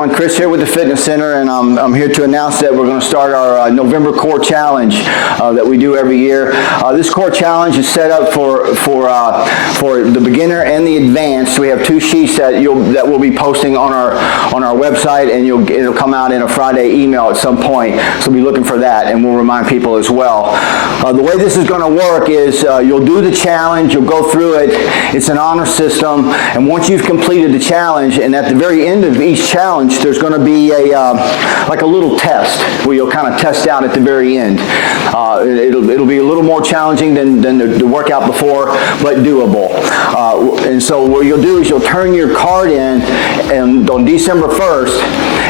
everyone. Chris here with the Fitness Center, and I'm here to announce that we're going to start our November Core Challenge that we do every year. This Core Challenge is set up for the beginner and the advanced. We have 2 sheets that we'll be posting on our website, and it'll come out in a Friday email at some point. So be looking for that, and we'll remind people as well. The way this is going to work is you'll do the challenge, you'll go through it. It's an honor system, and once you've completed the challenge, and at the very end of each challenge, there's going to be like a little test where you'll kind of test out at the very end. It'll be a little more challenging than the workout before, but doable. And so what you'll do is you'll turn your card in on December 1st,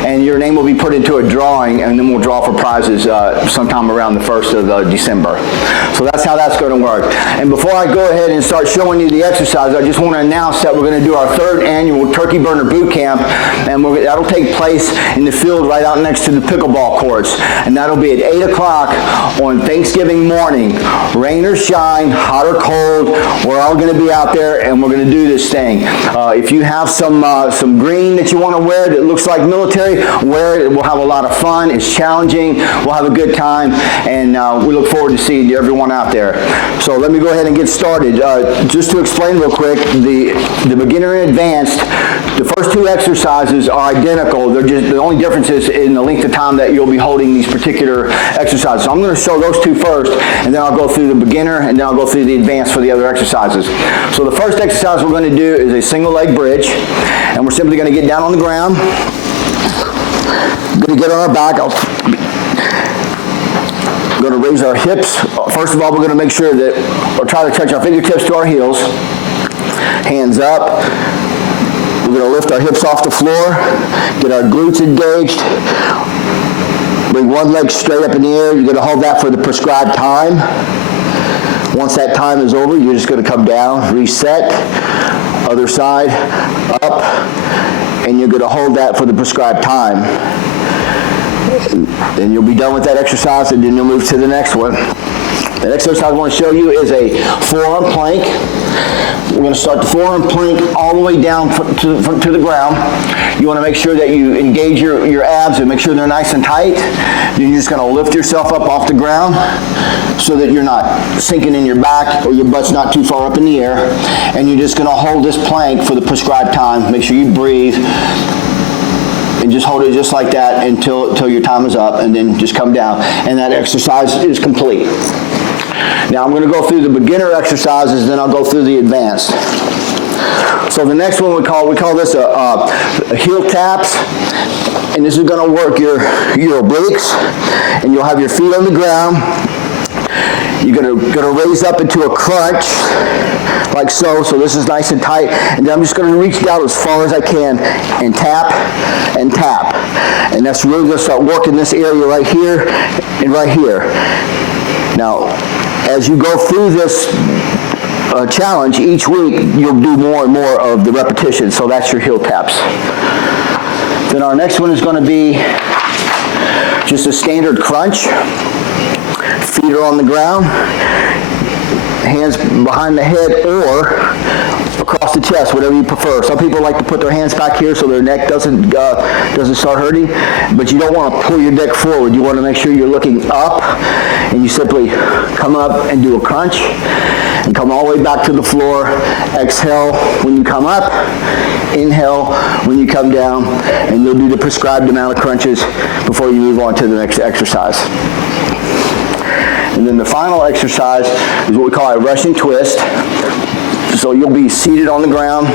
and your name will be put into a drawing, and then we'll draw for prizes sometime around the 1st of December. So that's how that's going to work. And before I go ahead and start showing you the exercise, I just want to announce that we're going to do our 3rd annual Turkey Burner Boot Camp, and that'll take place in the field right out next to the pickleball courts. And that'll be at 8 o'clock on Thanksgiving morning. Rain or shine, hot or cold, we're all going to be out there, and we're going to do this thing. If you have some green that you want to wear that looks like military, wear it. We'll have a lot of fun. It's challenging. We'll have a good time, and we look forward to seeing everyone out there. So let me go ahead and get started. Just to explain real quick, the beginner and advanced, the first 2 exercises are identical. They're just the only difference is in the length of time that you'll be holding these particular exercises. So I'm going to show those 2 first, and then I'll go through the beginner, and then I'll go through the advanced for the other exercises. So the first exercise we're going to do is a single leg bridge, and we're simply going to get down on the ground. We're going to get on our back. We're going to raise our hips. First of all, we're going to make sure that we'll try to touch our fingertips to our heels. Hands up. We're going to lift our hips off the floor, get our glutes engaged. Bring one leg straight up in the air. You're going to hold that for the prescribed time. Once that time is over, you're just going to come down, reset, other side, up, and you're going to hold that for the prescribed time. Then you'll be done with that exercise, and then you'll move to the next one. The next exercise I want to show you is a forearm plank. We're going to start the forearm plank all the way down to the ground. You want to make sure that you engage your abs and make sure they're nice and tight. Then you're just going to lift yourself up off the ground so that you're not sinking in your back or your butt's not too far up in the air. And you're just going to hold this plank for the prescribed time. Make sure you breathe. And just hold it just like that until your time is up, and then just come down. And that exercise is complete. Now I'm going to go through the beginner exercises, then I'll go through the advanced. So the next one we call this a heel taps, and this is going to work your obliques, and you'll have your feet on the ground. You're going to raise up into a crunch, like so. So this is nice and tight. And then I'm just going to reach down as far as I can and tap and tap. And that's really going to start working this area right here and right here. Now, as you go through this challenge each week, you'll do more and more of the repetitions. So that's your heel taps. Then our next one is going to be just a standard crunch. Feet are on the ground, hands behind the head or across the chest, whatever you prefer. Some people like to put their hands back here so their neck doesn't start hurting, but you don't want to pull your neck forward. You want to make sure you're looking up, and you simply come up and do a crunch and come all the way back to the floor. Exhale when you come up, inhale when you come down, and you'll do the prescribed amount of crunches before you move on to the next exercise. And then the final exercise is what we call a Russian twist. So you'll be seated on the ground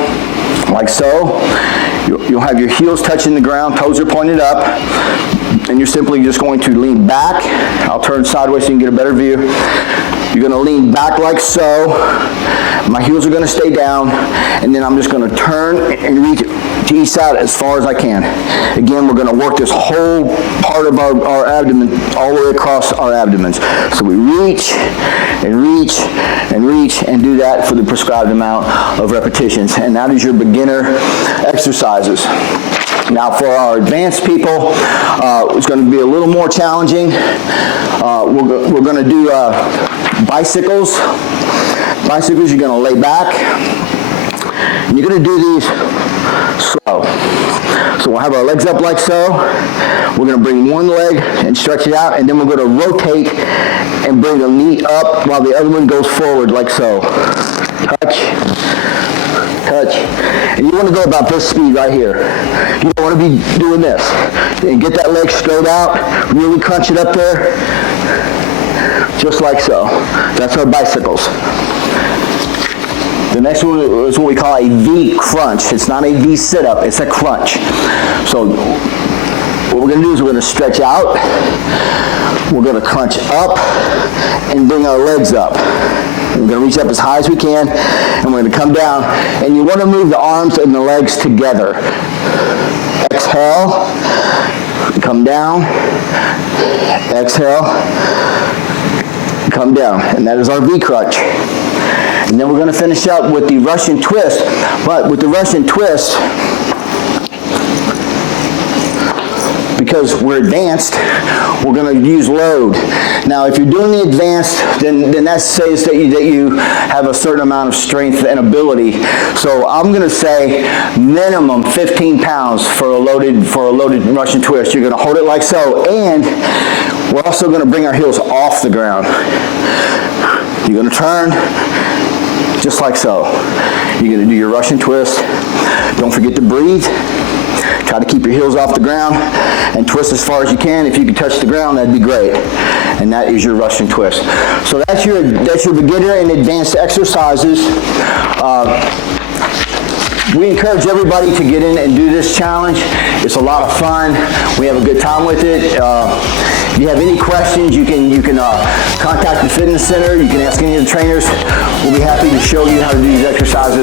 like so. You'll have your heels touching the ground, toes are pointed up, and you're simply just going to lean back. I'll turn sideways so you can get a better view. You're going to lean back like so. My heels are going to stay down, and then I'm just going to turn and reach to each side as far as I can. Again, we're going to work this whole part of our abdomen all the way across our abdomens. So we reach and reach and reach and do that for the prescribed amount of repetitions. And that is your beginner exercises. Now for our advanced people, it's going to be a little more challenging. We're going to do bicycles. Bicycles, you're going to lay back. And you're going to do these slow. So we'll have our legs up like so. We're going to bring one leg and stretch it out, and then we're going to rotate and bring the knee up while the other one goes forward like so. Touch, touch. And you want to go about this speed right here. You don't want to be doing this. And get that leg straight out, really crunch it up there, just like so. That's our bicycles. The next one is what we call a V crunch. It's not a V sit-up, it's a crunch. So what we're going to do is we're going to stretch out, we're going to crunch up, and bring our legs up. We're going to reach up as high as we can, and we're going to come down. And you want to move the arms and the legs together. Exhale, come down, exhale, come down. And that is our V crunch. And then we're going to finish up with the Russian twist. But with the Russian twist, because we're advanced, we're going to use load. Now, if you're doing the advanced, then that says that you have a certain amount of strength and ability. So I'm going to say minimum 15 pounds for a loaded Russian twist. You're going to hold it like so, and we're also going to bring our heels off the ground. You're going to turn just like so. You're going to do your Russian twist. Don't forget to breathe. Try to keep your heels off the ground and twist as far as you can. If you can touch the ground, that'd be great. And that is your Russian twist. So that's your beginner and advanced exercises. We encourage everybody to get in and do this challenge. It's a lot of fun. We have a good time with it. If you have any questions, you can contact the fitness center. You can ask any of the trainers. We'll be happy to show you how to do these exercises.